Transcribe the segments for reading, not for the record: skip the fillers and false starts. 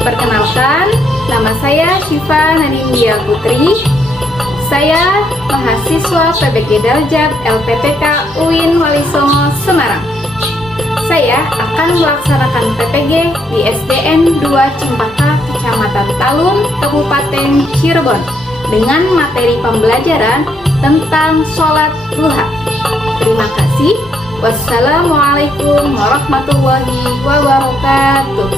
Perkenalkan, nama saya Syifa Nanindya Putri. Saya mahasiswa PBG Darjat LPTK UIN Walisongo Semarang. Saya akan melaksanakan PPG di SDN 2 Cempaka, Kecamatan Talun, Kabupaten Cirebon dengan materi pembelajaran tentang sholat duha. Terima kasih. Wassalamualaikum warahmatullahi wabarakatuh.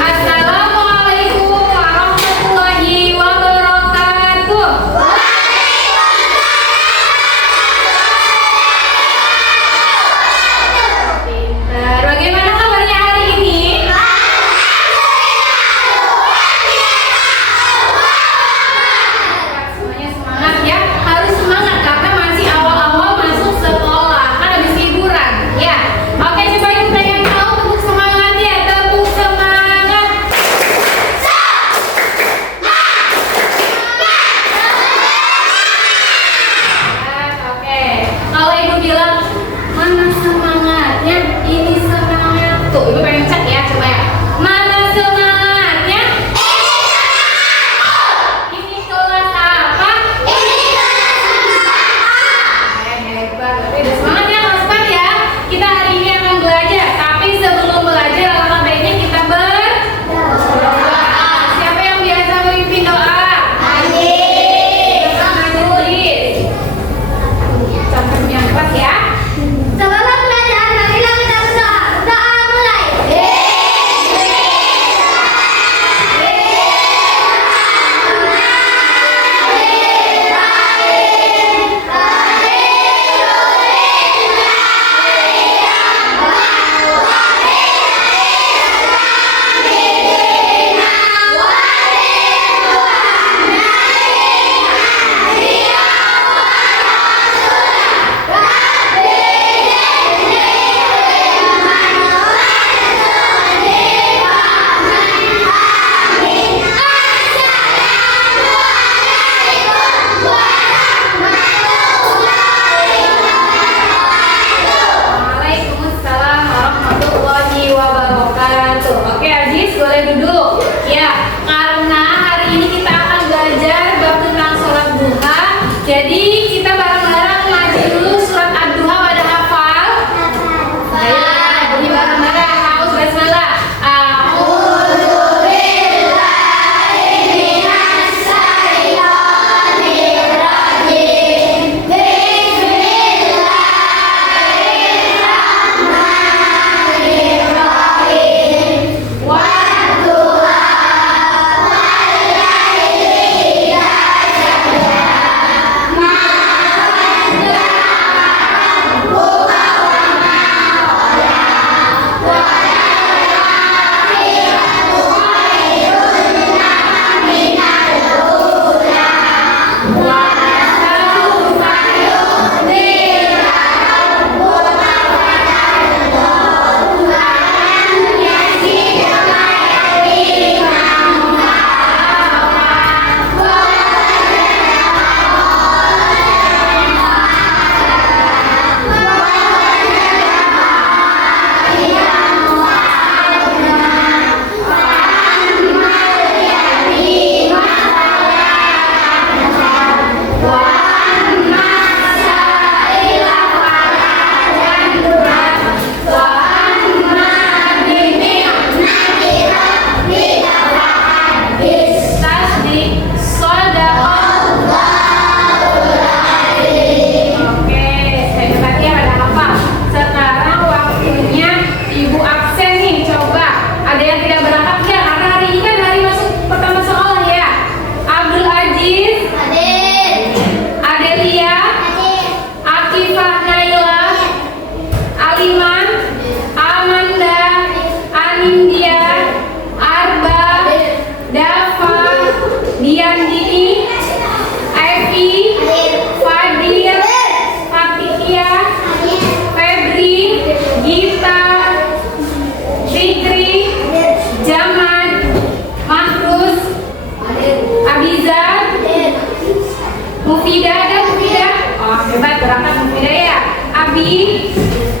Assalamualaikum warahmatullahi wabarakatuh. Bagaimana kabarnya hari ini? Semuanya semangat ya. Harus semangat karena masih awal-awal masuk sekolah. Kan habis liburan ya. Oke, coba yang pengen tahu tepuk semangat ya. Tepuk semangat. Oke. Kalau ibu bilang mana semangatnya? Ini semangat. Tuh, ibu pengen cek ya, coba ya. Mana semangatnya? Ini kelas apa? Hebat. Tapi udah semangat ya, kelas 4 ya. Kita hari ini akan belajar. Tapi sebelum belajar, alangkah baiknya kita berdoa. Siapa yang biasa memimpin doa? Tulis. Catat yang kelas ya. Sebelum belajar, marilah kita berdoa. Doa mulai. Waalaikumsalam warahmatullahi wabarakatuh. Oke, Aziz, boleh duduk. Ya, karena hari ini kita akan belajar bab tentang sholat duha. Jadi kita bareng-bareng ngaji dulu surat Ad-Duha, pada hafal? Ayo, bunyi bareng-bareng. A'udzu bismillah.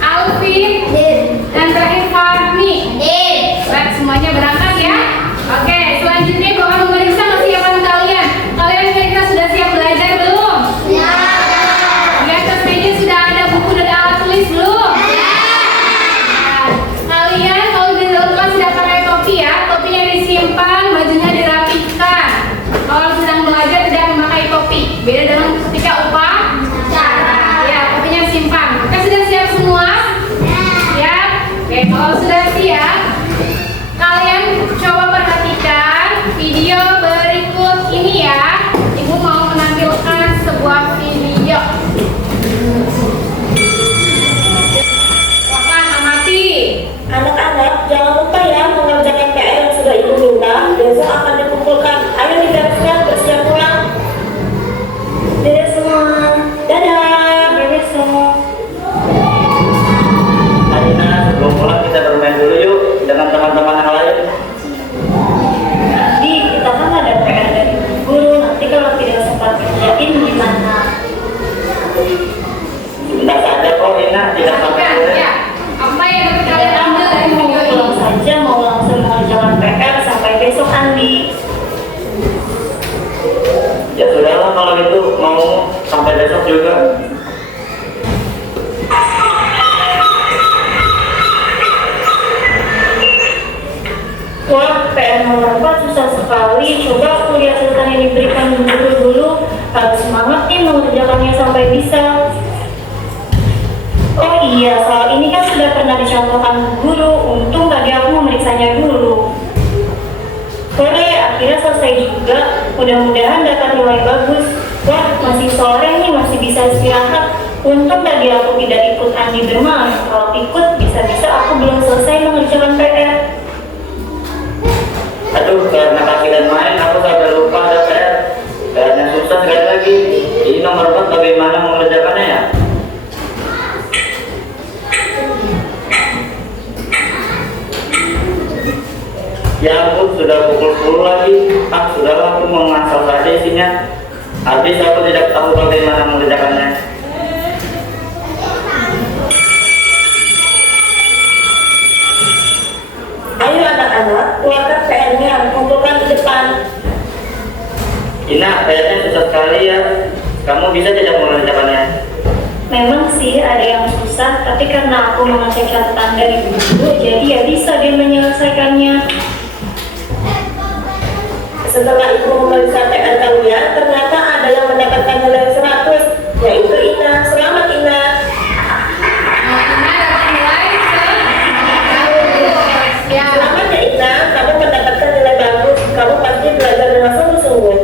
Alvin, dan terakhir Fahmi. Baik, semuanya berangkat ya. Oke, selanjutnya Ibu akan memeriksa kesiapan kalian. Kalian kira-kira sudah siap belajar belum? Ya. Di atas meja sudah ada buku dan alat tulis belum? Nah, kalian kalau di dalam kelas tidak pakai topi ya, topinya disimpan, bajunya dirapikan. Kalau sedang belajar tidak memakai topi. Beda dengan ketika upacara. Ya, topinya simpan. Oke, sudah siap semua? Ya. Oke, kalau sudah siap, kalian coba perhatikan video berikut ini ya. Ibu mau menampilkan sebuah video. Silakan amati. Anak-anak, jangan lupa ya mengerjakan PR yang sudah Ibu minta. Besok akan dikumpulkan. Ayo siap-siap bersiap pulang. Dadah semua. Dadah. Dadah semua. Alina, sebelum pulang kita bermain dulu yuk dengan teman-teman yang lain. Nanti kita kan ada PR dari guru. Nanti kalau tidak sempat kerjain gimana? Sebentar saja kok Ina, tidak sampai Perhatikan sore. ya. Apa yang dapat kalian ambil dari Mau video pulang ini? saja, mau langsung mengerjakan PR sampai besok Andi. Ya sudahlah kalau gitu, mau sampai besok juga. Wah, PR nomor 4 susah sekali. Coba aku lihat catatan yang diberikan guru dulu. Harus semangat nih mengerjakannya sampai bisa. Oh iya, soal ini kan sudah pernah dicontohkan guru. Untung tadi aku memeriksanya dulu. Sore, akhirnya selesai juga. Mudah-mudahan dapat nilai bagus. Wah, masih sore nih, masih bisa istirahat. Untung tadi aku tidak ikut Andi bermain. Kalau ikut, bisa-bisa aku belum selesai mengerjakan PR. Aduh, karena kasihan main, aku sampai lupa ada PR. PR-nya susah sekali lagi. Ini nomor 4 bagaimana mengerjakannya ya? Ya ampun, sudah pukul 10 lagi. Sudahlah, aku mau ngasal saja isinya. Habis aku tidak tahu bagaimana mengerjakannya. Ayo anak-anak, keluarkan PR-nya, kumpulkan di depan. Ina, PR-nya susah sekali ya. Kamu bisa tidak mengerjakannya? Memang sih ada yang susah, tapi karena aku mengecek catatan dari guru, jadi ya bisa dia menyelesaikannya. Setelah Ibu memeriksa PR kalian, ternyata ada yang mendapatkan nilai 100, yaitu Ina. Selamat Ina. Ina dapat nilai 100. Ya. Selamat ya Ina, kamu mendapatkan nilai bagus. Kamu pasti belajar dengan sungguh-sungguh.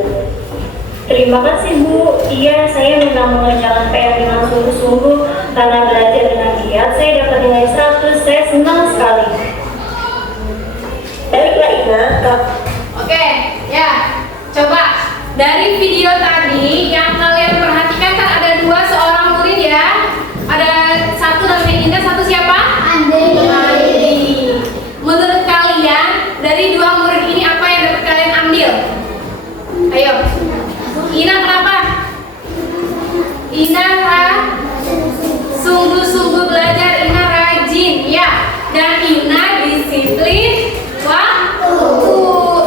Terima kasih Bu. Iya, saya memang mengerjakan PR dengan sungguh-sungguh. Karena belajar dengan giat, saya dapat nilai 100. Saya senang sekali. Baiklah Ina, Oke, ya. Coba dari video tadi yang kalian perhatikan kan ada dua seorang murid ya. Ada satu namanya Indah, satu siapa? Andi. Andi. Menurut kalian dari dua murid ini apa yang dapat kalian ambil? Ayo. Ina kenapa? Ina sungguh-sungguh belajar, Ina rajin ya. Dan Ina disiplin waktu.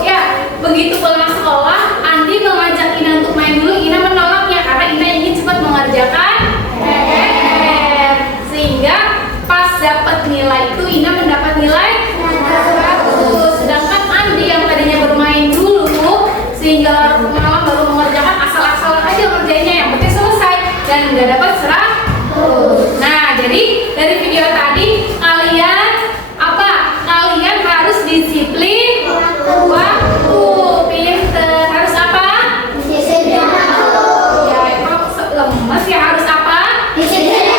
Ya, begitu pulang sekolah, Andi mengajak Ina untuk main dulu. Ina menolaknya karena Ina ingin cepat mengerjakan PR. Sehingga pas dapat nilai itu Ina mendapat nilai 100. Sedangkan Andi yang tadinya bermain dulu sehingga larut malam baru mengerjakan, asal-asalan aja kerjanya, yang penting selesai dan nggak dapat 100. Nah, jadi dari video tadi kalian apa? Kalian harus disiplin waktu. Pinter. Harus apa? Disiplin. Ya, emang lemes ya, harus apa? Disiplin.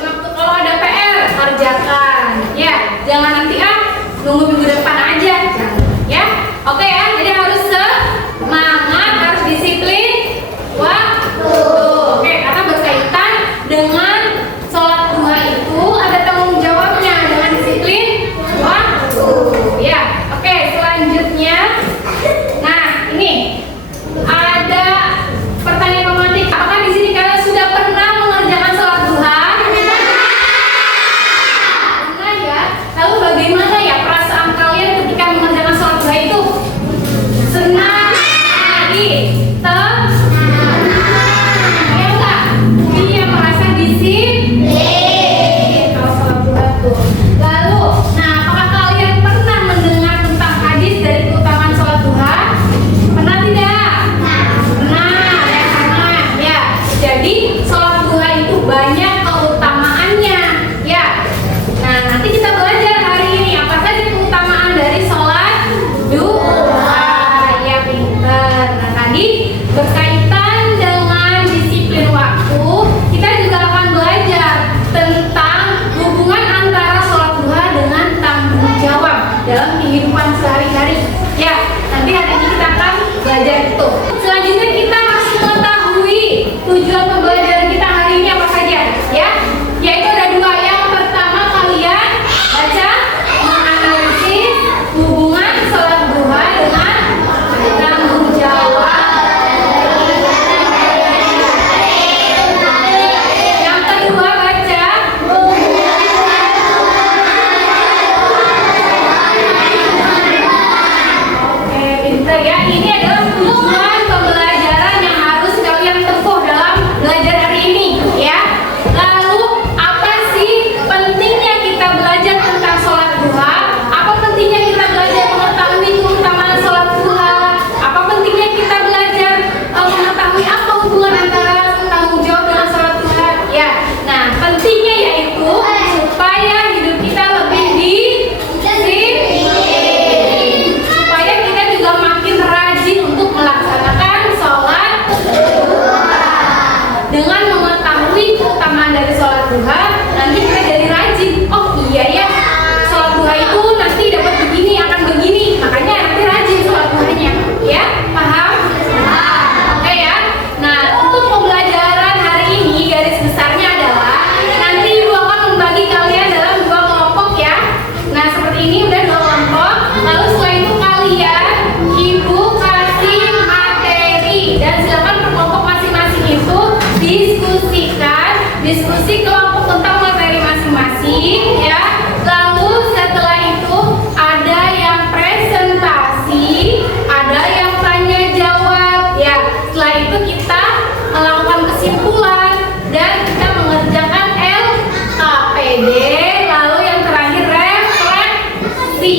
Waktu kalau ada PR kerjakan. Ya, jangan nanti nunggu minggu depan aja. Jangan. Ya. Oke ya. Jadi harus semangat, harus disiplin waktu. Oke, karena berkaitan dengan sholat duha itu ada tanggung jawabnya dengan disiplin waktu. Ya. Oke, selanjutnya. Nah, ini ada pertanyaan pemantik. Apakah di sini kalian sudah pernah mengerjakan sholat duha? Pernah ya. Lalu bagaimana ya perasaan kalian ketika mengerjakan kehidupan sehari-hari. Ya, nanti hari ini kita akan belajar itu. Selanjutnya kita masih mengetahui tujuan pembelajaran kita hari ini apa saja, ya? Yaitu ada dua. Yang pertama kalian baca menganalisis hubungan sholat duha dengan tanggung jawab. Yang kedua baca pintar ya. Ini adalah tujuan pembelajaran yang harus kalian tempuh dalam belajar hari ini, ya. Lalu apa sih pentingnya kita belajar tentang sholat duha? Apa pentingnya kita belajar mengetahui keutamaan sholat duha? Apa pentingnya kita belajar mengetahui apa hubungan antara tanggung jawab dengan sholat duha? Ya, nah pentingnya yaitu supaya hidup kita lebih disiplin, supaya kita juga makin rajin untuk melaksanakan sholat duha. Dengan mengetahui keutamaan dari sholat duha, nanti kita jadi rajin. Oh iya ya, sholat duha itu nanti dapat begini, akan begini, makanya nanti rajin sholat duhanya. Ya, paham? Oke ya. Nah, untuk pembelajaran hari ini garis besarnya adalah nanti ibu akan membagi kalian dalam dua kelompok ya. Nah, seperti ini udah dua kelompok. Lalu setelah itu kalian ibu kasih materi dan silakan per kelompok masing-masing itu diskusi kelompok tentang materi masing-masing ya. Lalu setelah itu ada yang presentasi, ada yang tanya jawab ya. Setelah itu kita melakukan kesimpulan dan kita mengerjakan LKPD. Lalu yang terakhir refleksi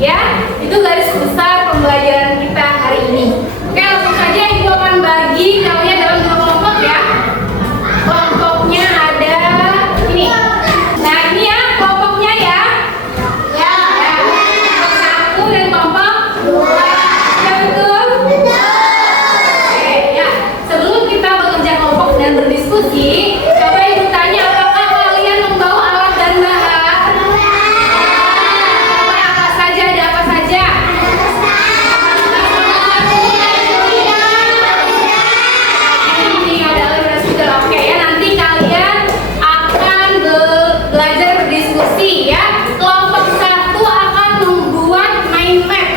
ya. Itu garis besar pembelajaran kita hari ini. Oke, langsung saja ibu akan bagi kalian dalam dua kelompok ya. Kelompoknya ada ini. Nah ini ya kelompoknya ya. Ya. Kelompok satu dan kelompok dua. Ya betul? Oke ya. Sebelum kita bekerja kelompok dan berdiskusi, coba ibu tanya apakah kalian membawa alat dan bahan? Apa saja? Ada apa saja? Ini ada alat sudah. Oke ya, nanti kalian akan belajar berdiskusi ya. Kelompok satu akan membuat mind map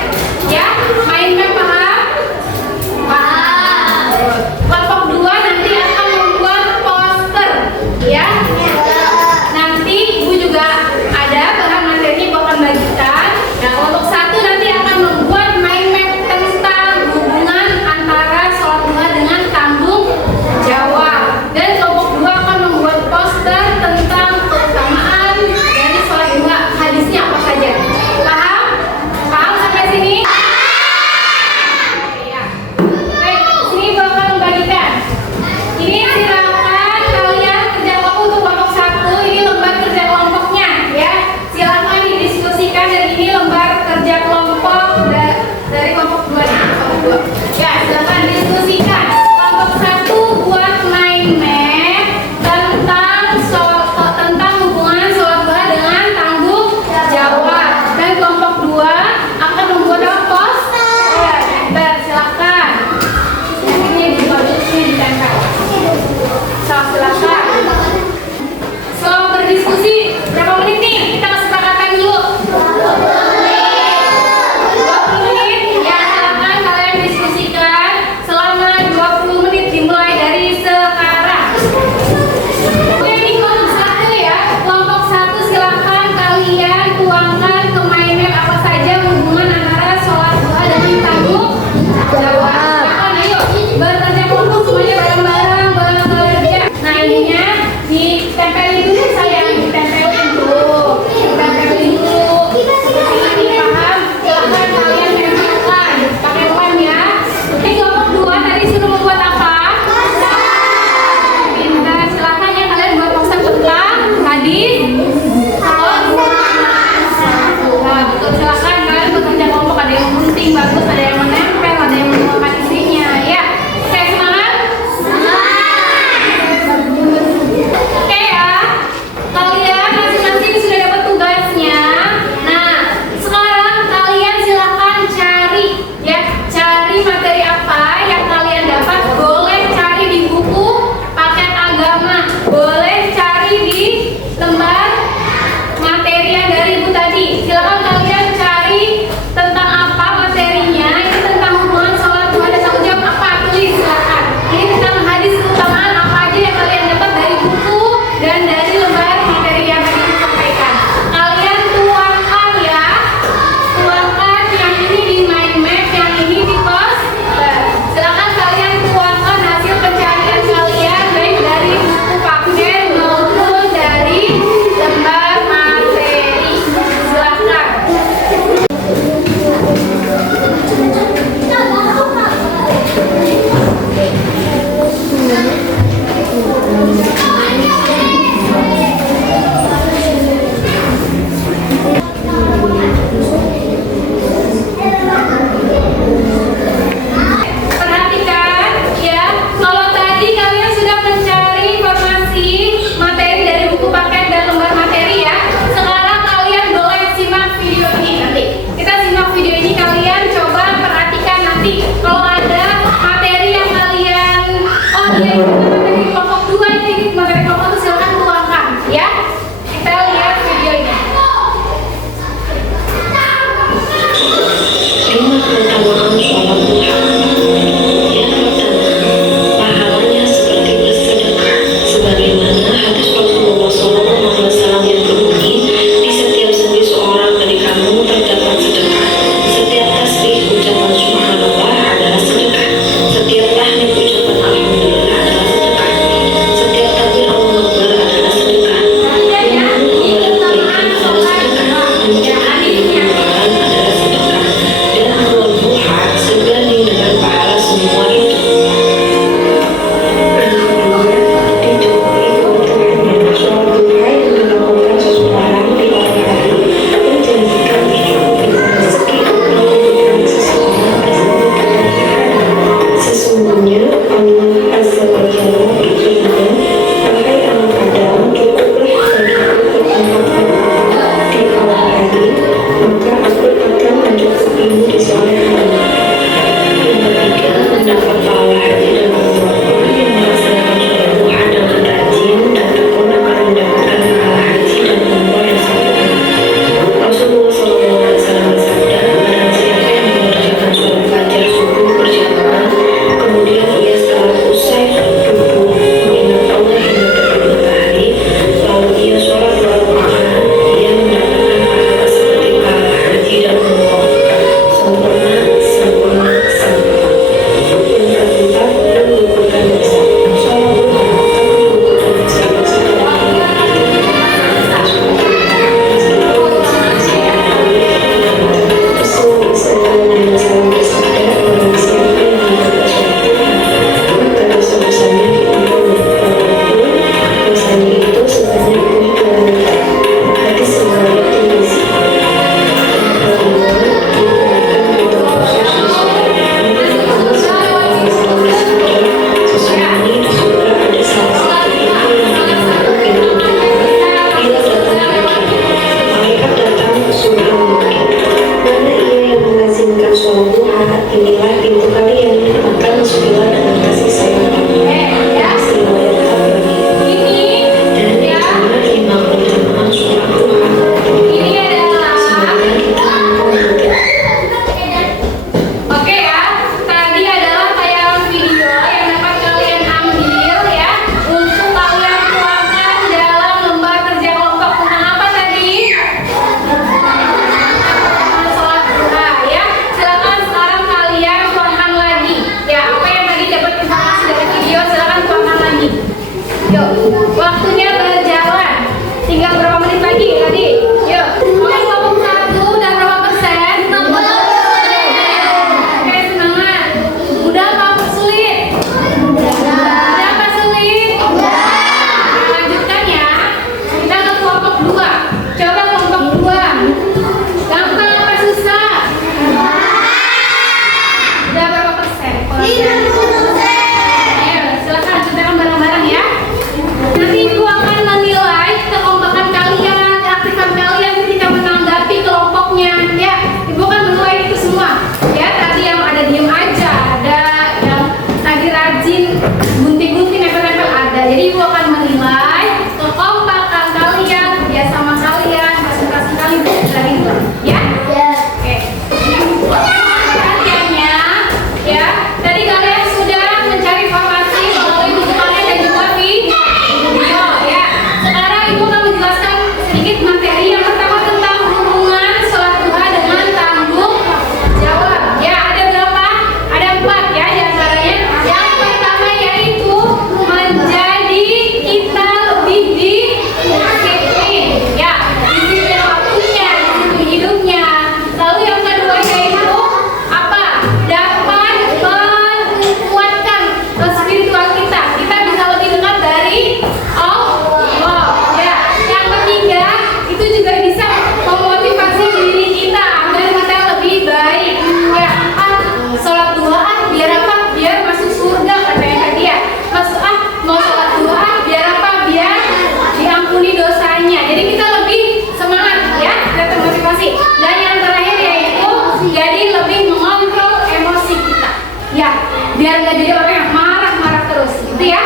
Iya, materi kelompok 2 ini materi kelompok 1 silakan tuangkan ya. Kita lihat video ini. Lima keutamaan sholat duha. Yang pertama, pahalanya seperti bersedekah, sebagaimana hadis Rasulullah SAW yang berbunyi, di setiap sendi seorang dari kamu terdapat sedekah. Setiap tasbih ucapan subhanallah adalah sedekah. Setiap tahmid ucapan alhamdulillah adalah sedekah. Setiap takbir Allahu Akbar adalah sedekah. Menyuruh kepada kebaikan adalah sedekah. Mencegah kemungkaran adalah sedekah. Dan amal duha sebanding dengan pahala semua itu. Yang kedua, dicobai keutamaan sholat duha yang dilakukan seseorang di pagi hari menjanjikan nikmat rezeki atau memberikan seseorang rezeki pada hari. Sesungguhnya Allah Azza wa Jalla berfirman, "Wahai anak Adam, cukuplah bagiku berempat di awal hari, maka aku akan mencukupimu di sore hari." Yang ketiga, mendapat pahala haji dan umrah. Orang yang melaksanakan sholat duha dengan rajin dan tekun akan mendapatkan pahala haji dan umrah yang sempurna. Rasulullah SAW bersabda, barang siapa yang mengerjakan sholat fajar subuh berjamaah, kemudian ia setelah usai duduk mengingat Allah hingga terbit matahari, lalu ia sholat 2 rakaat, ia mendapatkan pahala seperti pahala haji dan umrah. Sempurna, sempurna, sempurna. Yang keempat, menggugurkan dosa. Sholat duha akan menggugurkan dosa-dosa orang yang mengerjakan sholat duha. Rasulullah SAW bersabda, barang siapa yang membaca sholat duha, maka dosa-dosanya diampuni, walaupun dosanya itu sebanyak 1000 wanita. Hadis riwayat Tirmizi. Yang kelima, diberikan doa khusus di surga. Allah SWT bersabda, sesungguhnya di surga ada salah satu pintu yang dinamakan pintu doa. Bila datang pagi, malaikat datang ke surga mungkin. Mana ia yang melazimkan sholat duha, inilah pintu kalian, maka masukilah dengan kasih sayang Allah. Hadis riwayat Tabrani. Dan itulah 5 keutamaan sholat duha. Ini adalah Semoga kita mampu mengerjakan. Oke ya, tadi adalah tayangan video yang dapat kalian ambil ya untuk kalian tuangkan dalam lembar kerja kelompok tentang apa tadi? Sholat duha ya. Silakan sekarang kalian tuangkan lagi. Ya, apa yang tadi dapat informasi dari video silakan tuangkan lagi. Yuk, waktunya berjalan. Tinggal berapa menit lagi tadi? Yuk, oke kelompok 1 udah berapa persen? Oke, semangat. Udah apa sulit? Udah apa sulit? Lanjutkan ya. Kita ke kelompok 2. Coba kelompok 2. Gampang apa susah? Udah berapa persen? Ayo, silakan ceritakan bareng-bareng ya. Nanti ibu akan menilai kekompakan kalian, keaktifan kalian ketika menanggapi kelompoknya. Ya, ibu akan menilai itu semua. Ya, tadi yang ada diem aja, ada yang tadi rajin gunting-gunting nempel-nempel ada. Jadi ibu akan menilai kekompakan kalian, kerjasama kalian, konsentrasi kalian dari itu. Ya. Oke. Perhatiannya, ya. Tadi kalian sudah mencari informasi melalui buku kalian dan juga video. Ya. Sekarang ibu akan menjelaskan sedikit materi yang pertama tentang hubungan sholat duha dengan tanggung jawab. Ya, ada berapa? Ada 4 ya diantaranya. Yang pertama yaitu menjadi kita lebih disiplin. Ya, disiplin waktunya, disiplin hidupnya. Lalu yang kedua yaitu apa? Dapat menguatkan spiritual kita. Kita bisa lebih dekat dari Allah. Ya, yang ketiga itu juga bisa memotivasi diri kita agar kita lebih baik. Ya, sholat duha biar apa? Biar masuk surga katanya dia. Mau sholat duha biar apa? Biar diampuni dosanya. Jadi kita lebih semangat ya, kita termotivasi. Dan yang terakhir yaitu jadi lebih mengontrol emosi kita. Ya, biar nggak jadi orang yang marah-marah terus, gitu ya.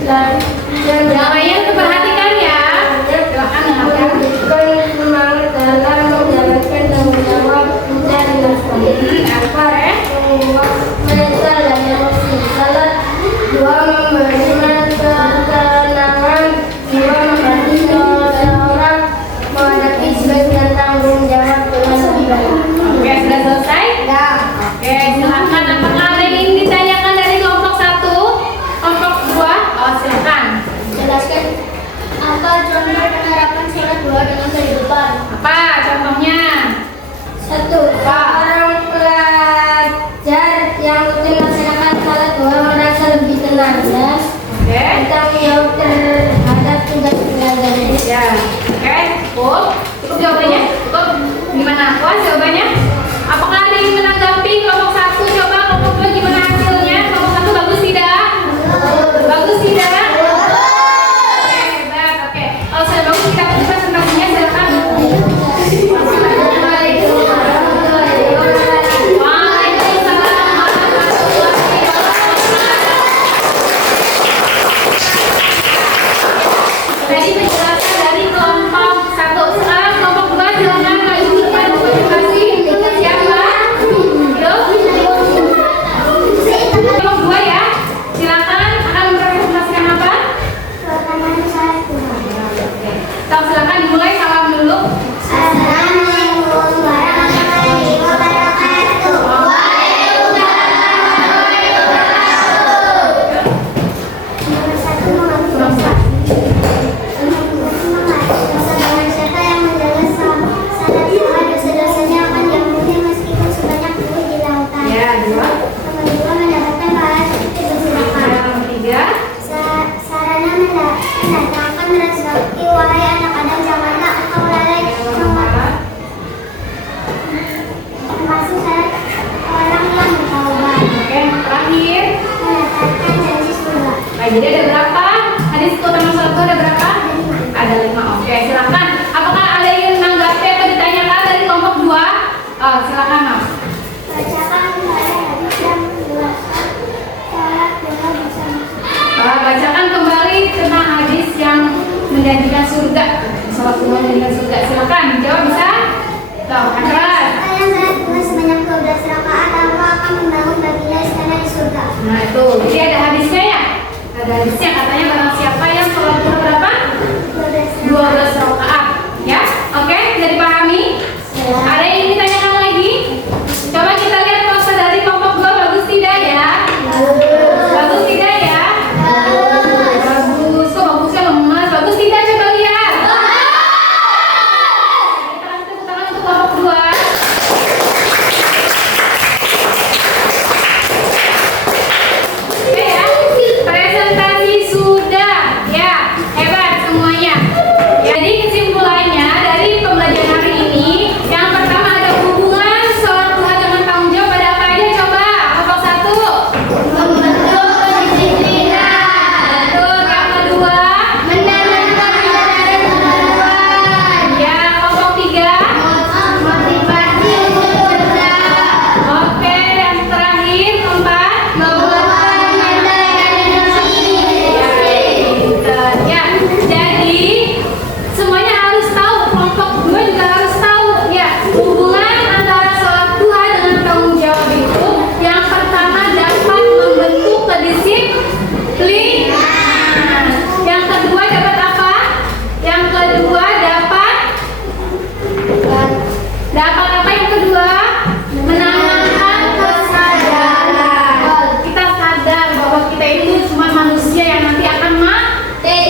Dan Yang lainnya perhatikan ya. Silakan dengarkan. semangat dalam menjalankan tanggung jawab mencari nafkah. Apa ya? Mental dan emosi. Salah dua memberi ketenangan, dua membantu seseorang menghadapi sebagian tanggung jawab dengan lebih baik. Oke, sudah selesai? Ya. Oke, silakan. Apakah ada yang ingin ditanyakan dari kelompok 1? Kelompok 2? Oh, silakan. Jelaskan apa contoh penerapan sholat duha dengan kehidupan. Apa contohnya? Satu, orang pelajar yang rutin melaksanakan sholat duha merasa lebih tenang dan Oke. bertanggung jawab terhadap tugas belajarnya. Ya. Oke, cukup. Cukup jawabannya? Cukup. Gimana? Puas jawabannya? Apakah ada yang menanggapi kelompok 1? Coba kelompok 2 gimana hasilnya? Kelompok 1 bagus tidak? Bagus tidak? Oke, hebat. Oke. Kalau sudah bagus kita coba presentasinya silakan. Tadi penjelasan dari kelompok 1. Sekarang kelompok 2 silakan lanjutkan presentasi. Siapa? Yuk. Kelompok 2 ya. Silakan akan mempresentasikan apa? Tahu silakan dimulai, salam dulu. Assalamualaikum warahmatullahi wabarakatuh. Nomor satu mengatur siapa yang menjaga salat duha dosa-dosanya akan diampuni meskipun sebanyak 10 di lautan. Ya, 2. Nomor dua mendapatkan pahala seperti bersedekah. Nomor 3. Sarana mendatangkan rezeki, wahai anak Adam, janganlah engkau lalai termasuk syarat orang yang bertaubat. Oke, terakhir. Menetapkan janji surga. Nah, jadi ada berapa? Hadis keutamaan salat itu ada berapa? Ada 5. Oke, silakan. Apakah ada yang menanggapi atau ditanyakan dari kelompok 2? Oh, silakan, Mas. Bacakan kembali hadis yang menjelaskan sholat duha bersama. Bacakan kembali tentang hadis yang menjanjikan surga. Salat duha menjanjikan surga. Silakan, jawab bisa? Tuh, keras. Saya sholat duha sebanyak 12 rakaat, Allah akan membangun baginya istana di surga. Nah, itu. Jadi ada hadisnya ya? Ada hadisnya katanya barang siapa yang sholat duha berapa? 12 rakaat. Ya? Oke, bisa dipahami? Ada yang ingin ditanyakan lagi? Coba kita lihat pose dari kelompok 2 bagus tidak ya? Bagus tidak ya? Bagus. Kok bagusnya lemas? Bagus tidak? Coba lihat. Kita kasih tepuk tangan untuk kelompok 2. Oke ya, presentasi sudah. Ya, hebat semuanya. Jadi kesimpulannya dari pembelajaran hari ini, yang pertama ada hubungan sholat duha dengan tanggung jawab pada apa aja coba? Kelompok 1. Membentuk kedisiplinan. Betul. Yang kedua, Menanamkan kesadaran pengetahuan. ya kelompok 3. Motivasi untuk bergerak. Oke, yang terakhir keempat. Menguatkan mental dan emosi. Ya, jadi semuanya harus tahu, kelompok 2 juga harus tahu ya hubungan antara sholat duha dengan tanggung jawab itu. Yang pertama dapat membentuk kedisiplinan. Yang kedua dapat apa? Yang kedua dapat apa yang kedua? Menanamkan kesadaran. Kita sadar bahwa kita itu cuma manusia yang nanti akan mati.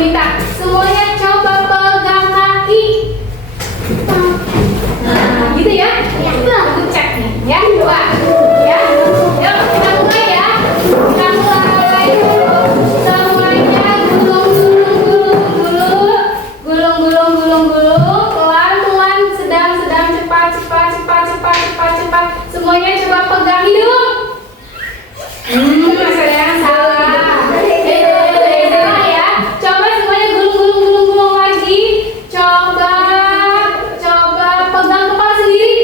minta semuanya coba pegang kaki. Nah, gitu ya? Aku cek nih, ya. Dua, ya. Yuk, kita mulai ya. Kita mulai dulu. Semuanya gulung. Pelan-pelan, sedang, cepat. Semuanya coba pegang hidung. Sayang salah. Salah ya. Coba semuanya gulung lagi. Coba pegang kepala sendiri.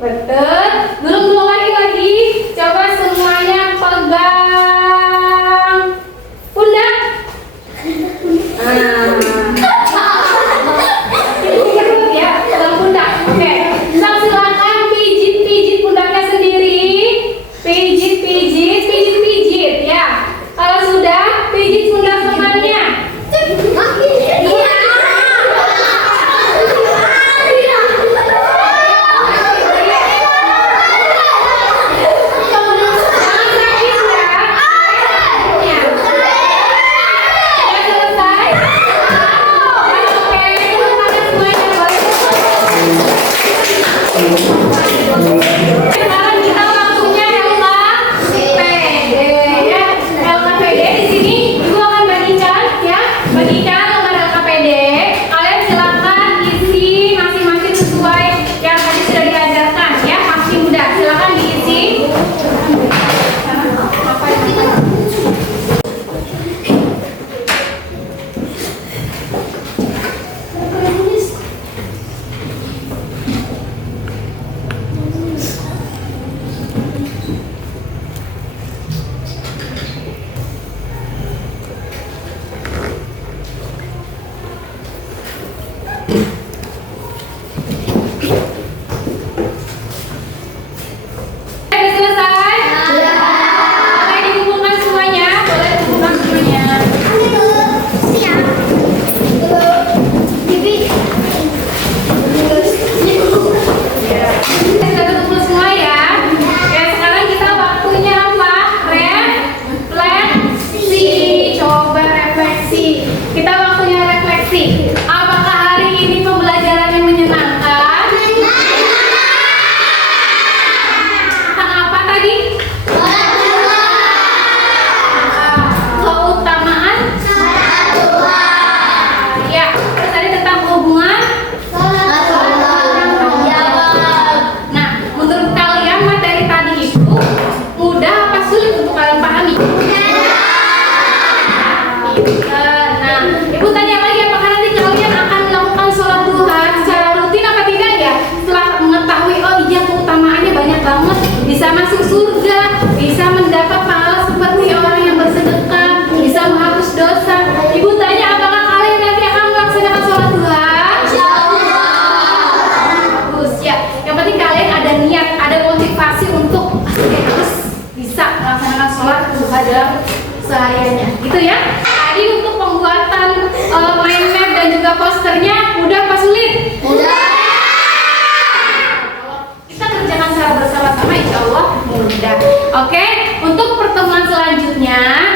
Betul. Gulung lagi. Coba semuanya pegang pundak. Ya, pegang pundak. Oke. Silakan pijit pundaknya sendiri. Pijit ya. Kalau sudah, pijit pundak temannya. Sekarang kita waktunya LKPD ya. LKPD di sini Ibu akan bagikan lembar LKPD. Kalian silakan isi masing-masing sesuai yang tadi sudah diajarkan ya. Pasti mudah. Silakan diisi. Sudah selesai? Boleh dikumpulkan semuanya? Sudah kumpul semua ya? Ya, sekarang kita waktunya apa? Refleksi. Coba refleksi. Kita waktunya refleksi. Apakah hari ini pembelajarannya menyenangkan? Tentang apa tadi? Keutamaan? Ya, terus tadi tentang hubungan? Nah, menurut kalian materi tadi itu mudah apa sulit untuk kalian pahami? Nah, Ibu tanya lagi, apakah nanti kalian akan melakukan sholat duha secara rutin apa tidak ya? Setelah mengetahui, oh iya keutamaannya banyak banget, bisa masuk surga, bisa mendapat pahala seperti orang yang bersedekah, bisa menghapus dosa. Ibu tanya, apakah kalian nanti akan melaksanakan sholat duha? Bagus ya. Yang penting kalian ada niat, ada motivasi untuk harus bisa melaksanakan sholat duha dalam sehariannya, gitu ya. Tadi untuk pembuatan mind map dan juga posternya mudah apa sulit? Mudah. Kalau kita kerjakan secara bersama-sama, insya Allah mudah. Oke, untuk pertemuan selanjutnya